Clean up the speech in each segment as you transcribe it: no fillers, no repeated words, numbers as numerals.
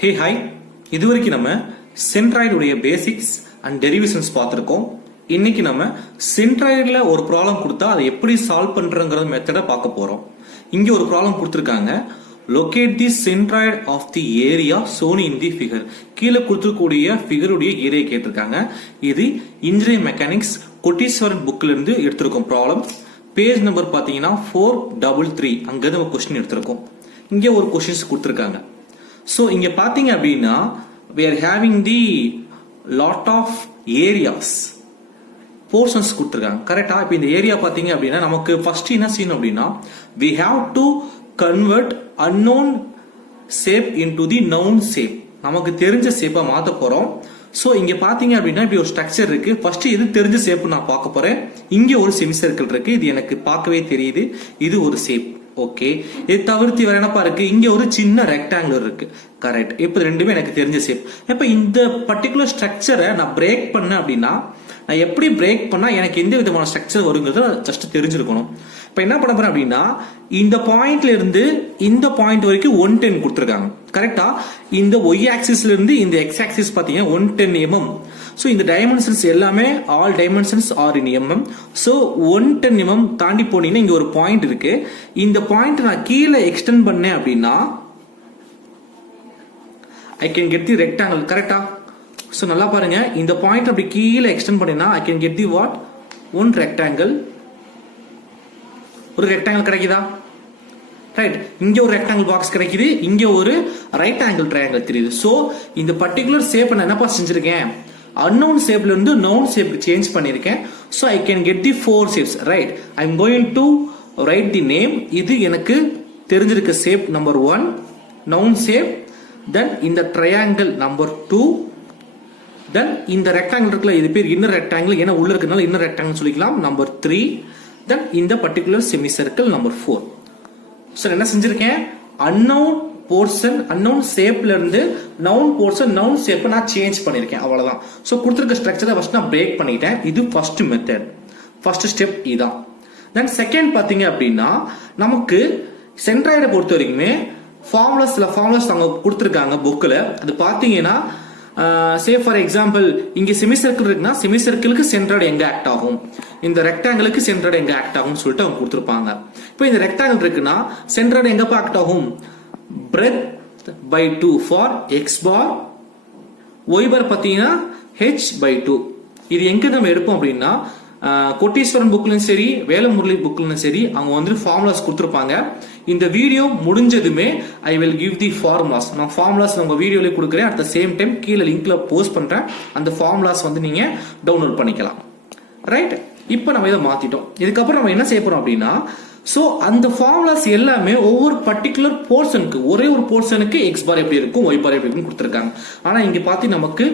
Hey hi, இதுவரைக்கும் நம்ம centroid உடைய பேசிக்ஸ் அண்ட் டெரிவேஷன்ஸ் பார்த்துருக்கோம். இன்னைக்கு நம்ம centroidல ஒரு ப்ராப்ளம் கொடுத்தா அதை எப்படி சால்வ் பண்றங்கிற மெத்தடை பார்க்க போறோம். இங்க ஒரு ப்ராப்ளம் கொடுத்துருக்காங்க. Locate the centroid of the area shown in the figure. கீழே கொடுத்துக்கூடிய ஃபிகருடைய ஏரியா கேட்டிருக்காங்க. இது இன்ஜினியரிங் மெக்கானிக்ஸ் கொட்டீஸ்வரன் புக்ல இருந்து எடுத்திருக்கோம் ப்ராப்ளம். பேஜ் நம்பர் பாத்தீங்கன்னா 433. அங்க நம்ம கொஸ்டின் எடுத்திருக்கோம். இங்க ஒரு கொஸ்டின்ஸ் கொடுத்திருக்காங்க. சோ இங்க பாத்தீங்க அப்படின்னா we are having the lot of areas portions கொடுத்திருக்காங்க. கரெக்டா? இப்போ இந்த ஏரியா பாத்தீங்க அப்படின்னா நமக்கு ஃபர்ஸ்ட் என்ன செய்யணும் அப்படின்னா we have to convert unknown shape into the known shape. நமக்கு தெரிஞ்ச ஷேப்பா மாத்த போறோம். சோ இங்க பாத்தீங்க அப்படின்னா இப்படி ஒரு ஸ்ட்ரக்சர் இருக்கு. ஃபர்ஸ்ட் இது தெரிஞ்ச ஷேப் நான் பார்க்க போறேன். இங்க ஒரு செமி சர்க்கிள் இருக்கு. இது எனக்கு பார்க்கவே தெரியுது. இது ஒரு ஷேப். ஓகே, இது தவிர்த்து வேற என்னப்பா இருக்கு? இங்க ஒரு சின்ன ரெக்டாங்குலர் இருக்கு. கரெக்ட். இப்போ ரெண்டுமே எனக்கு தெரிஞ்ச ஷேப். இப்ப இந்த பர்டிகுலர் ஸ்ட்ரக்சரை நான் பிரேக் பண்ணேன் அப்படின்னா நான் எப்படி பிரேக் பண்ணா எனக்கு எந்த விதமான ஸ்ட்ரக்சர் வருங்கிறது ஜஸ்ட் தெரிஞ்சிருக்கணும். இப்ப என்ன பண்ண போறேன் அப்படின்னா இந்த பாயிண்ட்ல இருந்து இந்த பாயிண்ட் வரைக்கும் 110 கொடுத்துருக்காங்க. கரெக்டா? இந்த ஒய் ஆக்சிஸ்ல இருந்து இந்த எக்ஸ் ஆக்சிஸ் பாத்தீங்கன்னா 110 mm. சோ இந்த டைமென்ஷன்ஸ் எல்லாமே ஆல் டைமென்ஷன்ஸ் ஆர் இன் mm. சோ 110 mm தாண்டி போனீங்கன்னா இங்க ஒரு பாயிண்ட் இருக்கு. இந்த பாயிண்ட் நான் கீழே எக்ஸ்டெண்ட் பண்ணேன் அப்படின்னா I can get the rectangle. கரெக்டா? சோ நல்லா பாருங்க, இந்த பாயிண்ட் அப்படி கீழே எக்ஸ்டெண்ட் பண்ணினா I can get the what? one rectangle. ஒரு ரெக்டாங்கிள் கிடைக்குதா? ரைட். இங்க ஒரு ரெக்டாங்கிள் பாக்ஸ் கிடைக்குது. இங்க ஒரு ரைட் ஆங்கிள் ட்ரையாங்கிள் தெரியுது. சோ இந்த பர்டிகுலர் ஷேப் நான் என்னப்பா செஞ்சிருக்கேன்? unknown ஷேப்ல இருந்து known ஷேப்க்கு சேஞ்ச் பண்ணிருக்கேன். So I can get the four shapes. Right. I am going to write the name. இது எனக்கு தெரிஞ்சிருக்க shape number 1 known shape. Then இந்த ட்ரையாங்கிள் நம்பர் 2. Then இந்த ரெக்டாங்கிள் இருக்குல்ல, இது பேர் இன்னர் ரெக்டாங்கிள். ஏன்னா உள்ள இருக்கனால இன்னர் ரெக்டாங்கிள் சொல்லிக்கலாம். நம்பர் 3. Then இந்த particular semi circle number 4. So என்ன செஞ்சிருக்கேன்? unknown portion unknown ஷேப்ல இருந்து known portion known ஷேப் நான் சேஞ்ச் பண்ணிருக்கேன். அவ்வளவுதான். சோ கொடுத்திருக்க ஸ்ட்ரக்சரை ஃபர்ஸ்ட் நான் பிரேக் பண்ணிட்டேன். இது ஃபர்ஸ்ட் மெத்தட், ஃபர்ஸ்ட் ஸ்டெப் இதான். தென் செகண்ட் பாத்தீங்க அப்படின்னா நமக்கு சென்ட்ராய்டை பொறுத்த வரைக்குமே ஃபார்முலாஸ் அவங்க கொடுத்திருக்காங்க புக்ல. அது பாத்தீங்கன்னா சே ஃபார் எக்ஸாம்பிள் இங்க செமி சர்க்கிள் இருக்குன்னா செமி சர்க்கிளுக்கு சென்ட்ராய்டு எங்க ஆக்ட் ஆகும், இந்த ரெக்டாங்கிளுக்கு சென்ட்ராய்டு எங்க ஆக்ட் ஆகும் சொல்லிட்டு அவங்க கொடுத்திருப்பாங்க. இப்போ இந்த ரெக்டாங்கிள் இருக்குன்னா சென்ட்ராய்டு எங்க ஆக்ட் ஆகும்? breadth by 2 for x bar, y bar பாத்தீங்கன்னா h by 2. இது எங்க நம்ம எடுப்போம் அப்படின்னா கொட்டீஸ்வரன் புக்லயும் சரி வேலமுரளி புக்லயும் சரி அவங்க வந்து ஃபார்முலாஸ் கொடுத்திருப்பாங்க. இந்த வீடியோ முடிஞ்சதுமே I will give the formulas. நான் ஃபார்முலாஸ் உங்க வீடியோல கொடுக்குறேன். அட் த சேம் டைம் கீழே லிங்க்ல போஸ்ட் பண்றேன். அந்த ஃபார்முலாஸ் வந்து நீங்க டவுன்லோட் பண்ணிக்கலாம். ரைட். இப்போ நம்ம இதை மாத்திட்டோம். இதுக்கப்புறம் நம்ம என்ன செய்ய போறோம் அப்படின்னா சோ அந்த ஃபார்முலாஸ் எல்லாமே ஒவ்வொரு பர்டிகுலர் போர்ஷனுக்கு ஒரே ஒரு போர்ஷனுக்கு எக்ஸ் பார் எப்படி இருக்கும் ஒய் பார் எப்படி இருக்கும் கொடுத்திருக்காங்க. ஆனா இங்க பாத்தி நமக்கு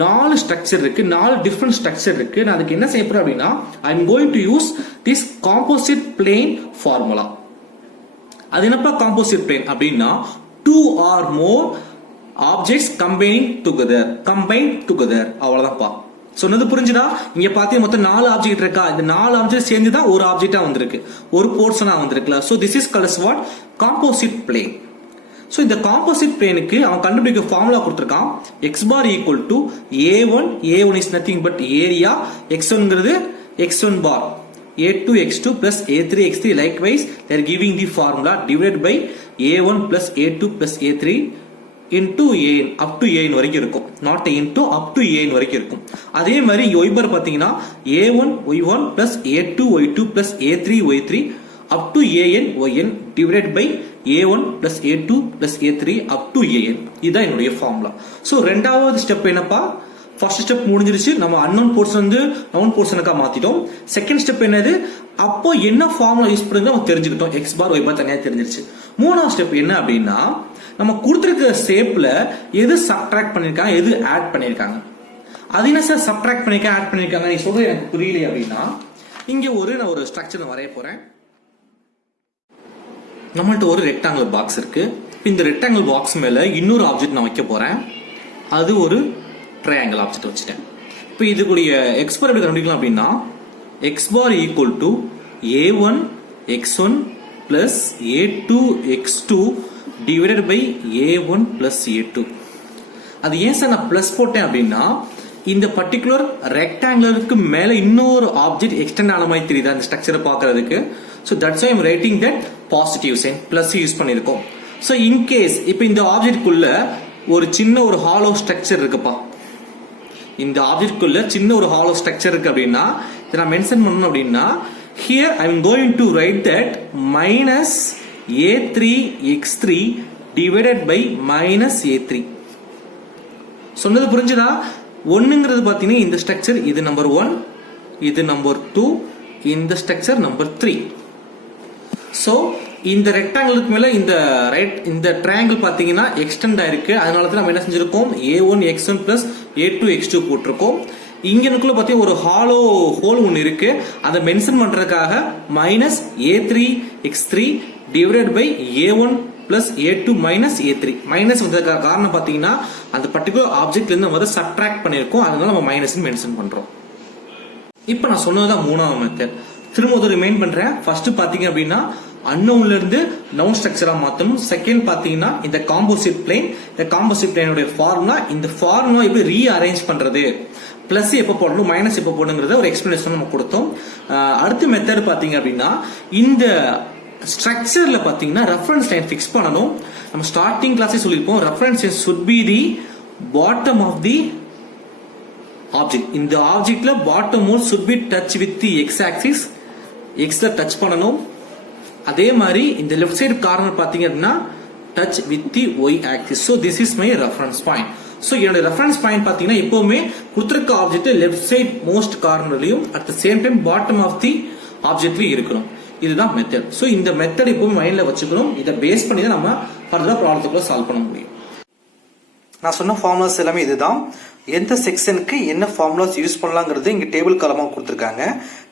4 ஸ்ட்ரக்சர் இருக்கு, 4 டிஃபரண்ட் ஸ்ட்ரக்சர் இருக்கு. நான் அதுக்கு என்ன செய்ய போறேன் அப்படின்னா I am going to use this composite plane formula. அது என்னப்பா காம்போசிட் பிளேன் அப்படின்னா 2 or more objects combined together அவ்வளவுதான்ப்பா. சொன்னது புரிஞ்சுதா? இங்க பாத்தீங்க மொத்தம் 4 ஆப்ஜெக்ட் இருக்கா? இந்த 4 ஆப்ஜெக்ட் சேர்ந்து தான் ஒரு ஆப்ஜெக்டா வந்திருக்கு, ஒரு போர்ஷனா வந்திருக்குல. So this is called as what? Composite plane. So இந்த காம்போசிட் பிளேனுக்கு அவன் கண்டுபிடிக்க ஃபார்முலா கொடுத்திருக்கான். x bar equal to a1 is nothing but area, x1ங்கிறது x1 bar, a2 x2 plus a3 x3. likewise they are giving the formula divided by a1 plus a2 plus a3 into an up to an வரைக்கும் இருக்கும். not into up to an வரைக்கும் இருக்கும். அதே மாதிரி y bar பாத்தீங்கன்னா a1 y1 plus a2 y2 plus a3 y3 up to an yn divided by a1 plus a2 plus a3 up to an. இதுதான் என்னுடைய formula. So ரெண்டாவது step என்னப்பா? First step முடிஞ்சிருச்சு. நம்ம unknown போர்ஷன் வந்து known போர்ஷனுக்கா மாத்திட்டோம். Second step என்னது? அப்போ என்ன ஃபார்முலா யூஸ் பண்ணுங்க நம்ம தெரிஞ்சுக்கிட்டோம். x bar y bar தனியா தெரிஞ்சிருச்சு. மூணாவது ஸ்டெப் என்ன அப்படின்னா நம்ம கொடுத்திருக்கிற ஷேப்ல எது சப்ட்ராக்ட் பண்ணிருக்காங்க எது ஆட் பண்ணிருக்காங்க. அது என்ன சார் சப்ட்ராக்ட் பண்ணிருக்காங்க ஆட் பண்ணிருக்காங்க நீ சொல்றது எனக்கு புரியல அப்படின்னா இங்க நான் ஒரு ஸ்ட்ரக்சர் வரைய போறேன். நம்மள்ட்ட ஒரு ரெக்டாங்கிள் பாக்ஸ் இருக்கு. இந்த ரெக்டாங்கிள் பாக்ஸ் மேல இன்னொரு ஆப்ஜெக்ட் நான் வைக்க போறேன். அது ஒரு ட்ரையாங்கிள் ஆப்ஜெக்ட் வச்சுட்டேன். இப்போ இதுக்குரிய எக்ஸ் பார் எப்படி கண்டுபிடிக்கலாம் அப்படின்னா x bar equal to a1 x1 plus a2 x2 divided by a1 plus a2. அது ஏன் சார் நான் பிளஸ் போட்டேன் அப்படின்னா இந்த பர்டிகுலர் ரெக்டாங்குலருக்கு மேல இன்னொரு ஆப்ஜெக்ட் எக்ஸ்டெண்ட் ஆன மாதிரி தெரியுது அந்த ஸ்ட்ரக்சரை பார்க்கிறதுக்கு. So that's I am writing that positive sign plus use பண்ணியிருக்கோம். ஸோ இன்கேஸ் இப்போ இந்த ஆப்ஜெக்ட்குள்ள ஒரு சின்ன ஒரு ஹாலோ ஸ்ட்ரக்சர் இருக்குப்பா, இந்த ஆப்ஜெக்ட்குள்ள சின்ன ஒரு ஹாலோ ஸ்ட்ரக்சர் இருக்கு அப்படின்னா இதை நான் மென்ஷன் பண்ணணும் அப்படின்னா here I am going to write that minus a3x3 divided by minus a3. சொன்னது புரிஞ்சுதா? ஒன்னுங்கிறது பாத்தீங்கன்னா இந்த ஸ்ட்ரக்சர் இது நம்பர் 1, இது நம்பர் 2, இந்த ஸ்ட்ரக்சர் நம்பர் 3. சோ இந்த ரெக்டாங்கிளுக்கு மேல இந்த ட்ரையாங்கிள் பாத்தீங்கன்னா எக்ஸ்டெண்ட் ஆயிருக்கு. அதனால தான் நம்ம என்ன செஞ்சிருக்கோம் a1x1 plus a2x2 போட்டிருக்கோம். இங்கனுக்குள்ள பாத்தீங்கன்னா ஒரு ஹாலோ ஹோல் ஒன்னு இருக்கு, அதை மென்ஷன் பண்றதுக்காக minus a3x3 divided by a1 plus a2 minus a3. Minus வந்ததுக்கு காரணம் பாத்தீங்கன்னா அந்த பர்டிகுலர் ஆப்ஜெக்ட்ல இருந்து நம்ம சப்ட்ராக்ட் பண்ணிருக்கோம், அதனால நம்ம மைனஸ் மென்ஷன் பண்றோம். இப்போ நான் சொன்னதுதான் மூணாவது மெத்தட். திரும்ப ரிமைண்ட் பண்றேன். ஃபர்ஸ்ட் பாத்தீங்க அப்படின்னா அன்னோன்ல இருந்து நவுன் ஸ்ட்ரக்சரா மாத்தணும். செகண்ட் பாத்தீங்கன்னா இந்த காம்போசிட் பிளேன், இந்த காம்போசிட் பிளேனோட ஃபார்முலா, இந்த ஃபார்முலா எப்படி ரீஅரேஞ்ச் பண்றது, பிளஸ் எப்ப போடணும் மைனஸ் எப்ப போடணுங்கிறத ஒரு எக்ஸ்பிளனேஷன் நம்ம கொடுத்தோம். அடுத்த மெத்தட் பாத்தீங்க அப்படின்னா இந்த ஸ்ட்ரக்சர்ல பாத்தீங்கன்னா ரெஃபரன்ஸ் லைன் ஃபிக்ஸ் பண்ணணும். நம்ம ஸ்டார்டிங் கிளாஸே சொல்லிருப்போம், reference line should be the bottom of the object. இந்த ஆப்ஜெக்ட்ல bottom most should be touch with the x axis, x ல டச் பண்ணணும். அதே மாதிரி இந்த லெஃப்ட் சைடு கார்னர் பாத்தீங்க அப்படின்னா touch with the y axis. so this is my reference point. so என்னோட ரெஃபரன்ஸ் பாயிண்ட் பாத்தீங்கன்னா எப்பவுமே கொடுத்திருக்க ஆப்ஜெக்ட் லெஃப்ட் சைடு மோஸ்ட் கார்னர்லயும் at the same time bottom of the ஆப்ஜெக்ட்லயும் இருக்கணும். இதுதான் மெத்தட். சோ இந்த மெத்தட் எப்பவுமே மைண்ட்ல வச்சுக்கணும். இதை பேஸ் பண்ணி தான் நம்ம ஃபர்தரா ப்ராப்ளத்துக்குள்ள சால்வ் பண்ண முடியும். நான் சொன்ன ஃபார்முலாஸ் எல்லாமே இதுதான். எந்த செக்ஷனுக்கு என்ன ஃபார்முலாஸ் யூஸ் பண்ணலாங்கிறது இங்க டேபிள் காலமா கொடுத்துருக்காங்க.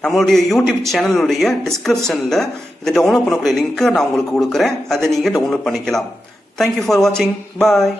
நம்மளுடைய யூடியூப் சேனலுடைய டிஸ்கிரிப்ஷன்ல இதை டவுன்லோட் பண்ணக்கூடிய லிங்க் நான் உங்களுக்கு கொடுக்குறேன், அதை நீங்க டவுன்லோட் பண்ணிக்கலாம். தேங்க்யூ ஃபார் வாட்சிங். பாய்.